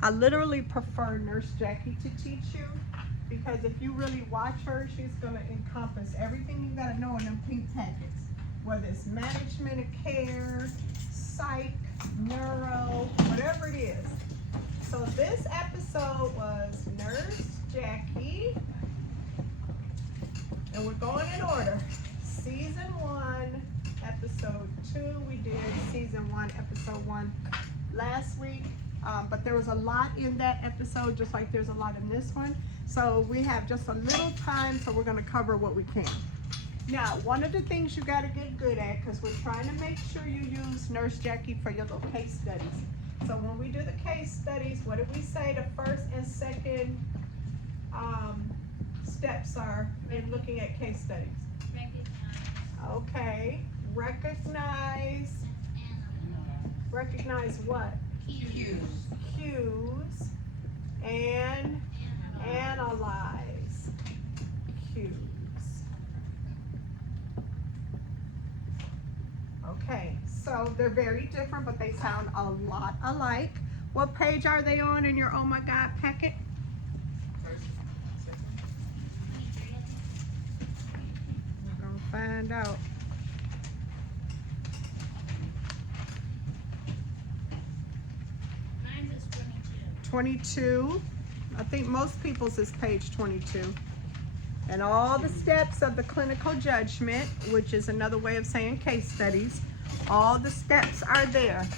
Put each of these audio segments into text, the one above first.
I literally prefer Nurse Jackie to teach you, because if you really watch her, she's gonna encompass everything you gotta know in them pink packets, whether it's management of care, psych, neuro, whatever it is. So this episode was Nurse Jackie, and we're going in order. Season 1, episode 2. We did season 1, episode 1 last week, but there was a lot in that episode, just like there's a lot in this one. So we have just a little time, so we're going to cover what we can. Now, one of the things you got to get good at, because we're trying to make sure you use Nurse Jackie for your little case studies. So when we do the case studies, what did we say the first and second steps are in looking at case studies? Okay, recognize what? Cues and analyze cues. Okay, so they're very different, but they sound a lot alike. What page are they on in your Oh My God packet? We're gonna find out. 22. I think most people's is page 22. And all the steps of the clinical judgment, which is another way of saying case studies, all the steps are there.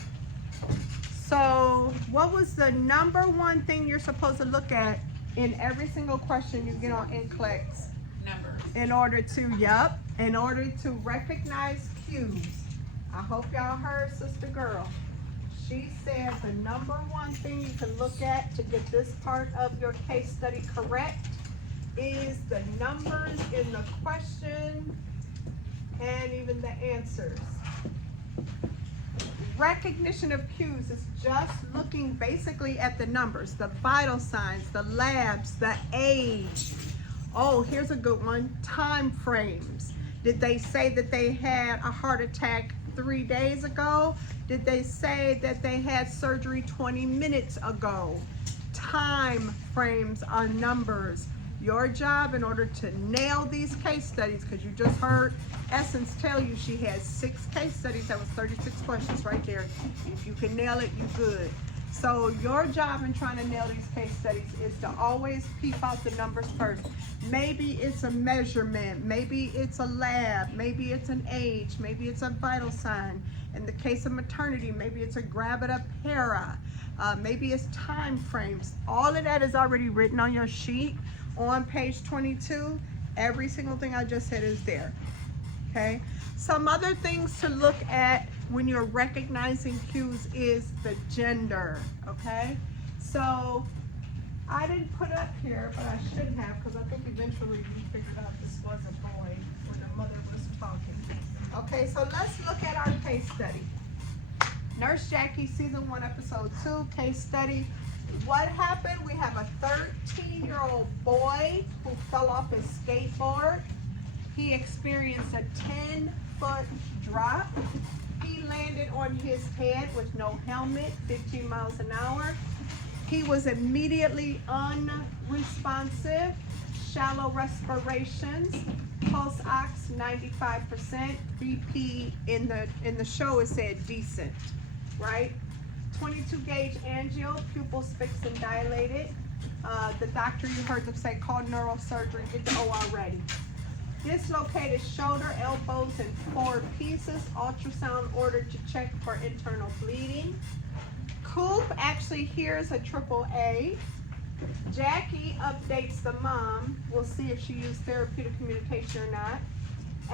So what was the number one thing you're supposed to look at in every single question you get on Nclex? Numbers. In order to recognize cues. I hope y'all heard Sister Girl. She said the number one thing you can look at to get this part of your case study correct is the numbers in the question and even the answers. Recognition of cues is just looking basically at the numbers, the vital signs, the labs, the age. Oh, here's a good one, time frames. Did they say that they had a heart attack 3 days ago? Did they say that they had surgery 20 minutes ago? Time frames are numbers. Your job, in order to nail these case studies, because you just heard Essence tell you she has 6 case studies, that was 36 questions right there. If you can nail it, you good. So your job in trying to nail these case studies is to always peep out the numbers first. Maybe it's a measurement, maybe it's a lab, maybe it's an age, maybe it's a vital sign. In the case of maternity, maybe it's a gravida para, maybe it's time frames. All of that is already written on your sheet on page 22. Every single thing I just said is there. Okay, some other things to look at when you're recognizing cues is the gender. Okay, so I didn't put up here, but I should have, because I think eventually we figured out this was a boy when the mother was talking. Okay, so let's look at our case study. Nurse Jackie, season 1, episode 2, case study. What happened? We have a 13-year-old boy who fell off his skateboard. He experienced a 10-foot drop. He landed on his head with no helmet, 15 miles an hour. He was immediately unresponsive, shallow respirations, pulse ox 95%, BP in the show it said decent, right? 22 gauge angio, pupils fixed and dilated. The doctor, you heard them say, call neurosurgery, get the OR ready. Dislocated shoulder, elbows in 4 pieces, ultrasound ordered to check for internal bleeding. Coop actually hears a AAA. Jackie updates the mom. We'll see if she used therapeutic communication or not.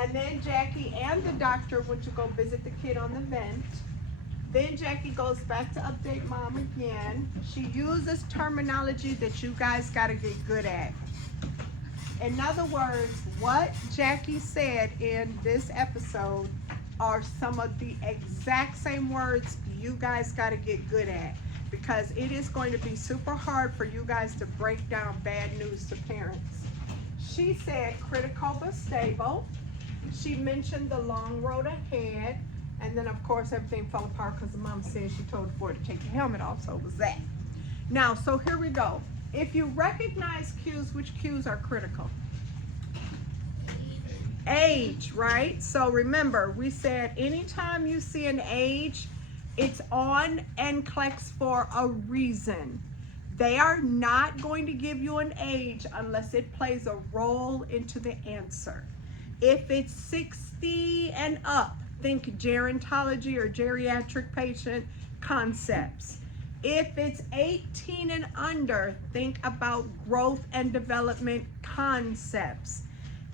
And then Jackie and the doctor went to go visit the kid on the vent. Then Jackie goes back to update mom again. She uses terminology that you guys got to get good at. In other words, what Jackie said in this episode are some of the exact same words you guys got to get good at, because it is going to be super hard for you guys to break down bad news to parents. She said critical but stable. She mentioned the long road ahead, and then of course everything fell apart because the mom said she told the boy to take your helmet off, so it was that. Now, so here we go. If you recognize cues, which cues are critical? Age, right? So remember, we said anytime you see an age, it's on Nclex for a reason. They are not going to give you an age unless it plays a role into the answer. If it's 60 and up, think gerontology or geriatric patient concepts. If it's 18 and under, think about growth and development concepts.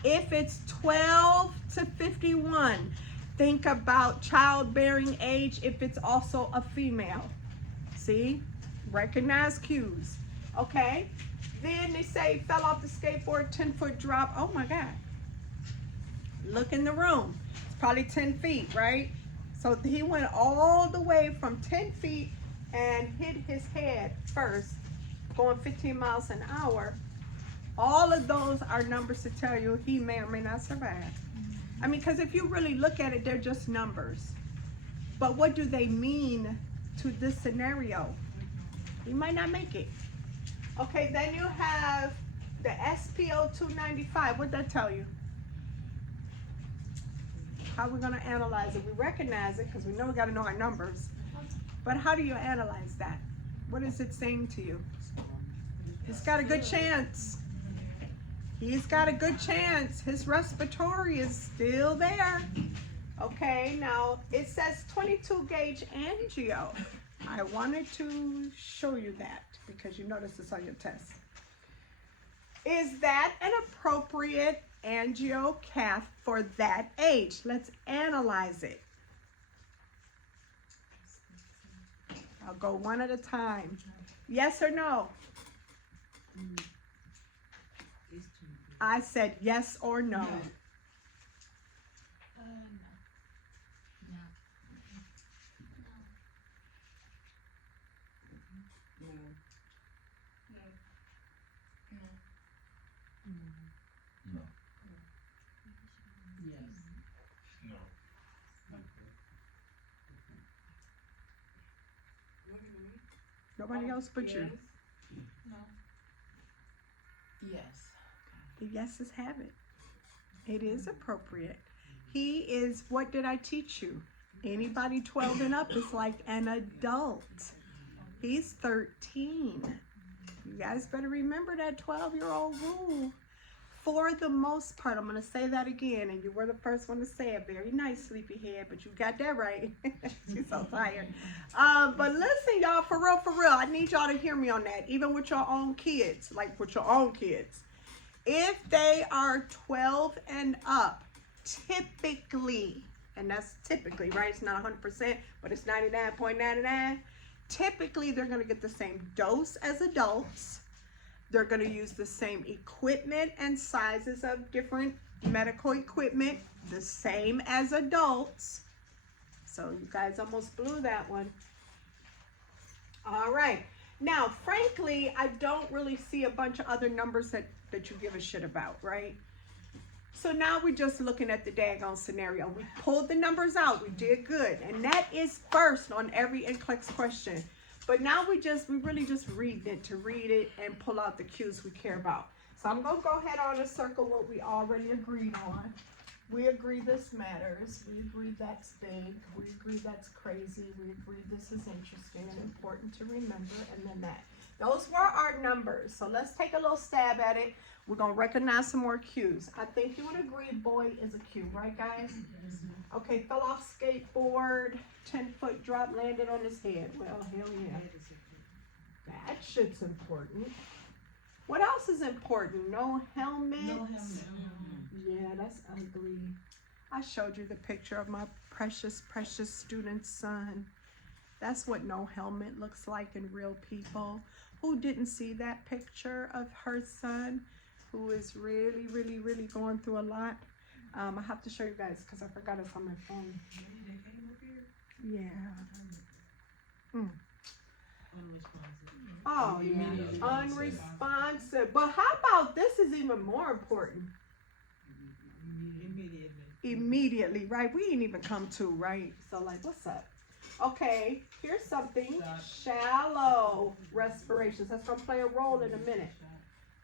If it's 12 to 51, think about childbearing age if it's also a female. See? Recognize cues. Okay? Then they say fell off the skateboard, 10-foot drop. Oh my God. Look in the room. It's probably 10 feet, right? So he went all the way from 10 feet and hit his head first, going 15 miles an hour. All of those are numbers to tell you he may or may not survive. I mean, because if you really look at it, they're just numbers. But what do they mean to this scenario? You might not make it. Okay, then you have the SPO295. What'd that tell you? How are we going to analyze it? We recognize it because we know we got to know our numbers. But how do you analyze that? What is it saying to you? He's got a good chance. He's got a good chance. His respiratory is still there. Okay, now it says 22 gauge angio. I wanted to show you that because you notice this on your test. Is that an appropriate angio cath for that age? Let's analyze it. I'll go one at a time. Yes or no? I said yes or no. Nobody else but you. No. Yes. The yeses have it. It is appropriate. He is, what did I teach you? Anybody 12 and up is like an adult. He's 13. You guys better remember that 12-year-old rule. For the most part, I'm going to say that again, and you were the first one to say it. Very nice, sleepyhead, but you got that right. She's so tired. But listen, y'all, for real, I need y'all to hear me on that, even with your own kids, like with your own kids. If they are 12 and up, typically, and that's typically, right? It's not 100%, but it's 99.99. Typically, they're going to get the same dose as adults. They're going to use the same equipment and sizes of different medical equipment, the same as adults. So you guys almost blew that one. All right. Now, frankly, I don't really see a bunch of other numbers that you give a shit about, right? So now we're just looking at the daggone scenario. We pulled the numbers out. We did good. And that is first on every Nclex question. But now we really just read it to read it and pull out the cues we care about. So I'm going to go ahead on and circle what we already agreed on. We agree this matters. We agree that's big. We agree that's crazy. We agree this is interesting and important to remember. And then that. Those were our numbers. So let's take a little stab at it. We're going to recognize some more cues. I think you would agree boy is a cue, right, guys? Okay, fell off skateboard, 10-foot drop, landed on his head. Well, hell yeah. That shit's important. What else is important? No helmet? No helmet. Yeah, that's ugly. I showed you the picture of my precious, precious student's son. That's what no helmet looks like in real people. Who didn't see that picture of her son, who is really, really, really going through a lot? I have to show you guys because I forgot it's on my phone. Yeah. Oh, yeah. Unresponsive. But how about this is even more important? Immediately, right? We didn't even come to, right? So, like, what's up? Okay, here's something. Shallow respirations. That's going to play a role in a minute.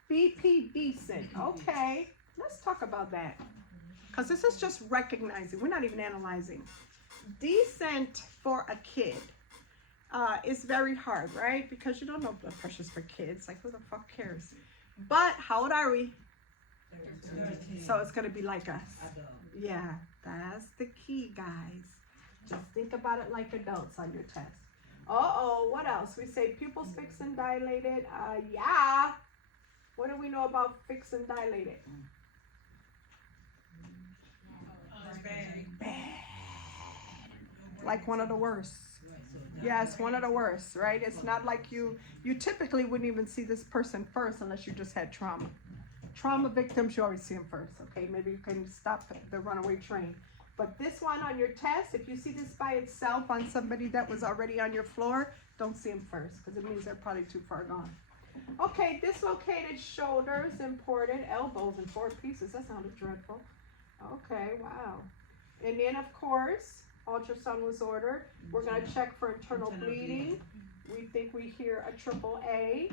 BP decent. Okay, let's talk about that. Because this is just recognizing. We're not even analyzing. Decent for a kid is very hard, right? Because you don't know blood pressures for kids. Like, who the fuck cares? But how old are we? 13. So it's going to be like us. Yeah, that's the key, guys. Just think about it like adults on your test. Uh-oh, what else? We say pupils fixed and dilated. Yeah. What do we know about fixed and dilated? Bad. Like one of the worst. Yeah, it's one of the worst, right? It's not like you typically wouldn't even see this person first unless you just had trauma. Trauma victims, you always see them first, okay? Maybe you can stop the runaway train. But this one on your test, if you see this by itself on somebody that was already on your floor, don't see them first because it means they're probably too far gone. Okay, dislocated shoulders, important. Elbows in 4 pieces. That sounded dreadful. Okay, wow. And then, of course, ultrasound was ordered. We're going to check for internal bleeding. We think we hear a AAA.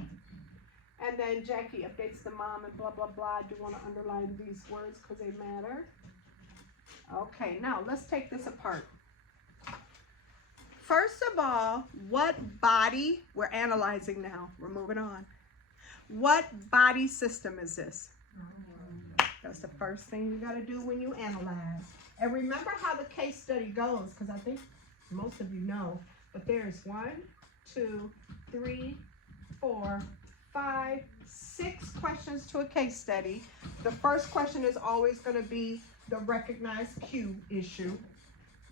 And then Jackie updates the mom and blah, blah, blah. I do want to underline these words because they matter. Okay, now let's take this apart. First of all, what body? We're analyzing now. We're moving on. What body system is this? That's the first thing you got to do when you analyze. And remember how the case study goes, because I think most of you know, but there's 1, 2, 3, 4, 5, 6 questions to a case study. The first question is always going to be the recognized Q issue.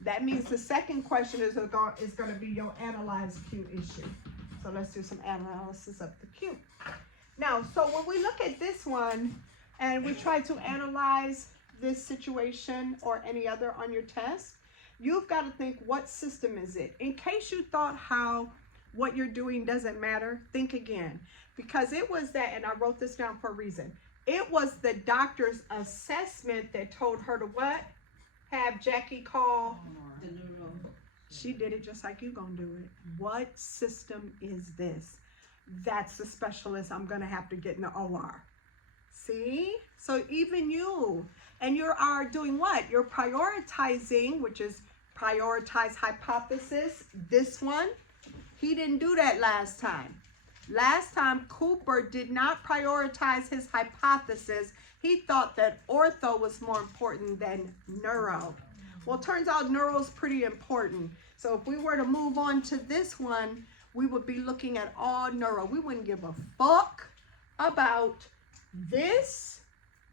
That means the second question is going to be your analyzed Q issue. So let's do some analysis of the Q. Now, so when we look at this one and we try to analyze this situation or any other on your test, you've got to think, what system is it? In case you thought what you're doing doesn't matter, think again. Because it was that, and I wrote this down for a reason, it was the doctor's assessment that told her to what? Have Jackie call the neuro. She did it just like you gonna do it. What system is this? That's the specialist I'm gonna have to get in the OR. See? So even you, and you are doing what? You're prioritizing, which is prioritize hypothesis. This one, he didn't do that last time. Last time, Cooper did not prioritize his hypothesis. He thought that ortho was more important than neuro. Well, it turns out neuro is pretty important. So if we were to move on to this one, we would be looking at all neuro. We wouldn't give a fuck about this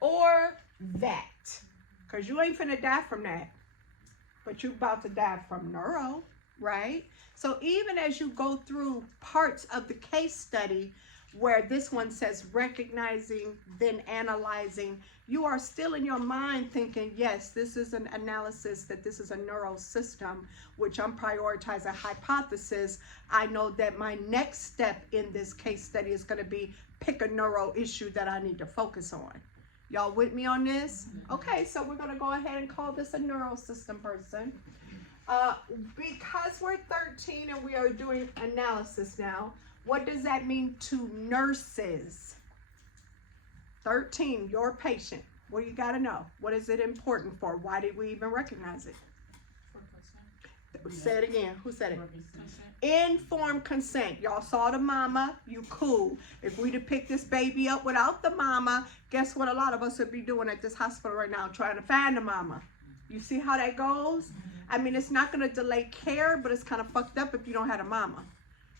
or that, because you ain't finna die from that, but you about to die from neuro, right? So even as you go through parts of the case study where this one says recognizing, then analyzing, you are still in your mind thinking, yes, this is an analysis, that this is a neural system, which I'm prioritizing hypothesis. I know that my next step in this case study is going to be pick a neuro issue that I need to focus on. Y'all with me on this? Okay, so we're going to go ahead and call this a neural system person. Because we're 13 and we are doing analysis now, what does that mean to nurses? 13, your patient. What do you got to know? What is it important for? Why did we even recognize it? Say it again. Who said it? Informed consent. Y'all saw the mama. You cool. If we'd have picked this baby up without the mama, guess what a lot of us would be doing at this hospital right now? Trying to find the mama. You see how that goes? I mean, it's not going to delay care, but it's kind of fucked up if you don't have a mama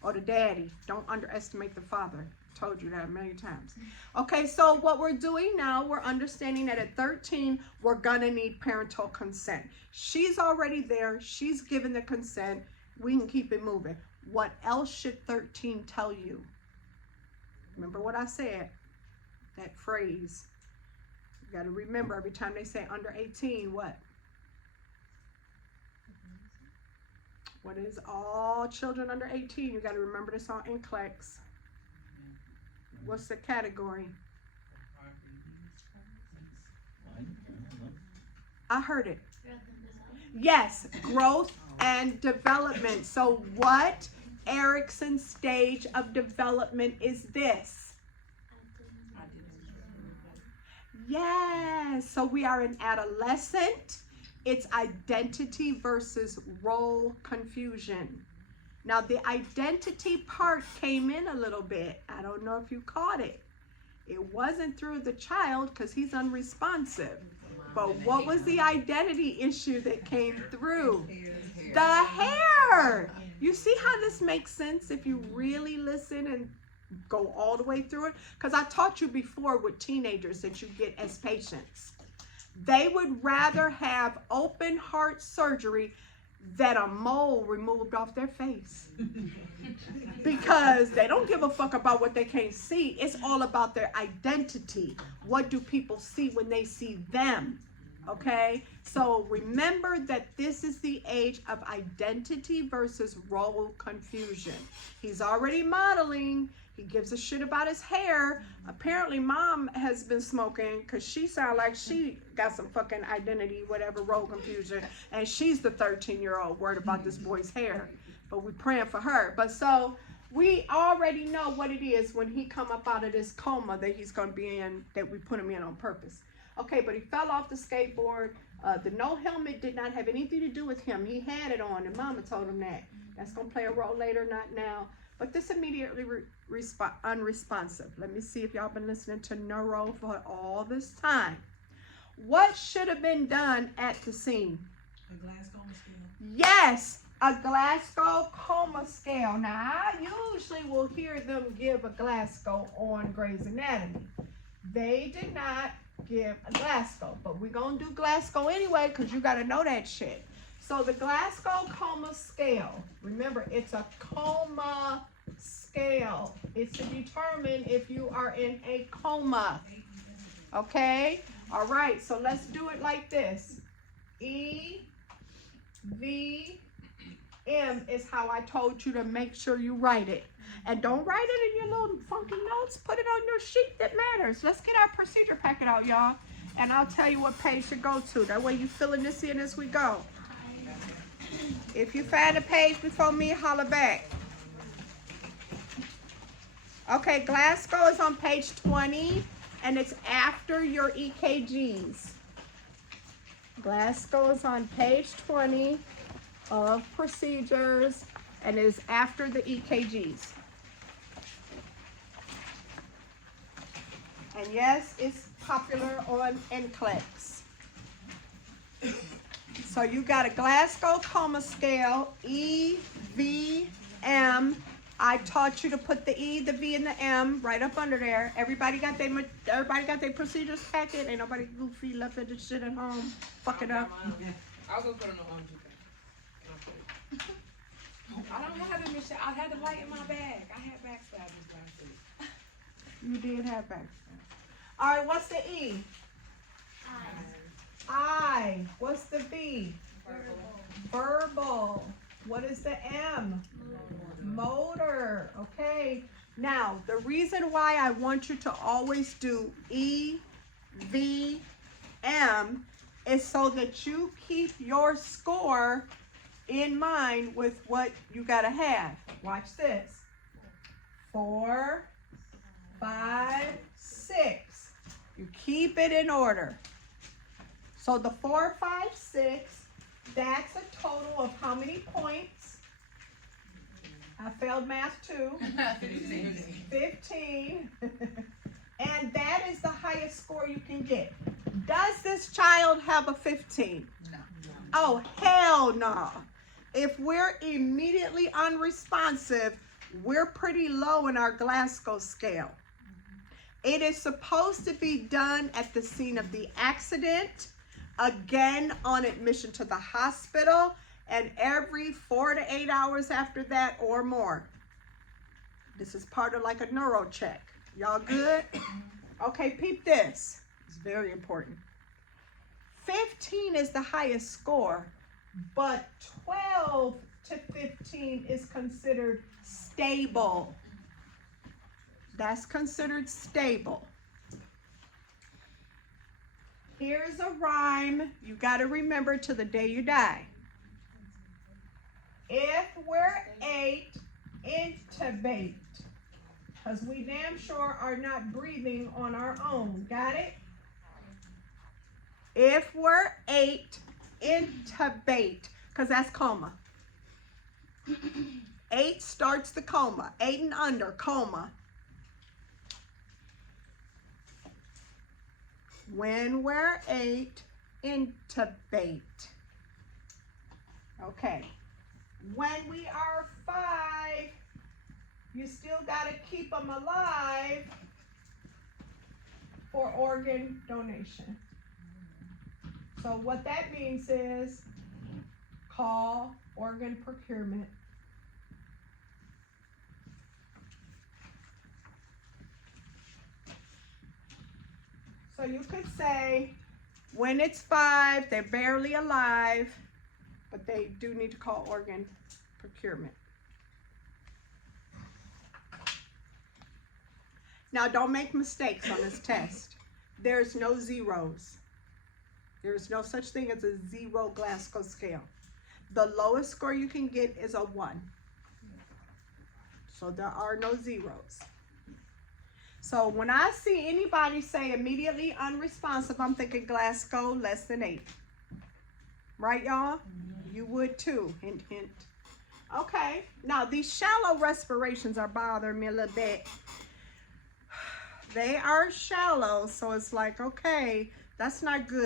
or the daddy. Don't underestimate the father. Told you that a million times. Okay, so what we're doing now, we're understanding that at 13, we're going to need parental consent. She's already there. She's given the consent. We can keep it moving. What else should 13 tell you? Remember what I said? That phrase. You got to remember every time they say under 18, what? What is all children under 18? You got to remember this on Nclex. What's the category? I heard it. Yes, growth and development. So what Erickson's stage of development is this? Yes, so we are an adolescent. It's identity versus role confusion. Now the identity part came in a little bit. I don't know if you caught it. It wasn't through the child because he's unresponsive. But what was the identity issue that came through? The hair. You see how this makes sense if you really listen and go all the way through it? Because I taught you before with teenagers that you get as patients. They would rather have open heart surgery than a mole removed off their face. Because they don't give a fuck about what they can't see. It's all about their identity. What do people see when they see them? Okay? So remember that this is the age of identity versus role confusion. He's already modeling. He gives a shit about his hair. Apparently mom has been smoking because she sounds like she got some fucking identity, whatever, role confusion. And she's the 13-year-old worried about this boy's hair. But we're praying for her. But so we already know what it is when he come up out of this coma that he's going to be in, that we put him in on purpose. Okay, but he fell off the skateboard. The no helmet did not have anything to do with him. He had it on and mama told him that. That's going to play a role later, not now. But this immediately unresponsive. Let me see if y'all been listening to neuro for all this time. What should have been done at the scene? A Glasgow scale. Yes, a Glasgow coma scale. Now, I usually will hear them give a Glasgow on Grey's Anatomy. They did not give a Glasgow, but we're going to do Glasgow anyway because you got to know that shit. So the Glasgow coma scale, remember, it's a coma scale. It's to determine if you are in a coma. Okay? All right, so let's do it like this. E, V, M is how I told you to make sure you write it. And don't write it in your little funky notes. Put it on your sheet that matters. Let's get our procedure packet out, y'all. And I'll tell you what page to go to. That way you filling this in as we go. If you find a page before me, holler back. Okay, Glasgow is on page 20, and it's after your EKGs. Glasgow is on page 20 of procedures, and it is after the EKGs. And yes, it's popular on Nclex. So you got a Glasgow coma scale, E, V, M. I taught you to put the E, the V, and the M right up under there. Everybody got their procedures packet. Ain't nobody goofy left at the shit at home. Fuck it up. I'll go put on the arm too. I don't have it, Michelle. I had the light in my bag. I had backstabs last week. You did have backstab. All right, what's the E? I. What's the V? Verbal. What is the M? Motor. Okay. Now, the reason why I want you to always do E, V, M is so that you keep your score in mind with what you gotta have. Watch this. 4, 5, 6. You keep it in order. So the 4, 5, 6, that's a total of how many points? I failed math too. 15. And that is the highest score you can get. Does this child have a 15? No. Oh, hell no. If we're immediately unresponsive, we're pretty low in our Glasgow scale. It is supposed to be done at the scene of the accident, again on admission to the hospital, and every 4 to 8 hours after that or more. This is part of like a neuro check. Y'all good? Okay, peep this. It's very important. 15 is the highest score, but 12 to 15 is considered stable. That's considered stable. Here's a rhyme you got to remember to the day you die. If we're 8, intubate. Because we damn sure are not breathing on our own. Got it? If we're 8, intubate. Because that's coma. 8 starts the coma. 8 and under, coma. When we're 8, intubate. Okay. When we are 5, you still got to keep them alive for organ donation. So what that means is call organ procurement. So you could say, when it's 5, they're barely alive, but they do need to call organ procurement. Now, don't make mistakes on this test. There's no zeros. There's no such thing as a 0 Glasgow scale. The lowest score you can get is a 1. So there are no zeros. So when I see anybody say immediately unresponsive, I'm thinking Glasgow less than 8. Right, y'all? You would too, hint, hint. Okay, now these shallow respirations are bothering me a little bit. They are shallow, so it's like, okay, that's not good.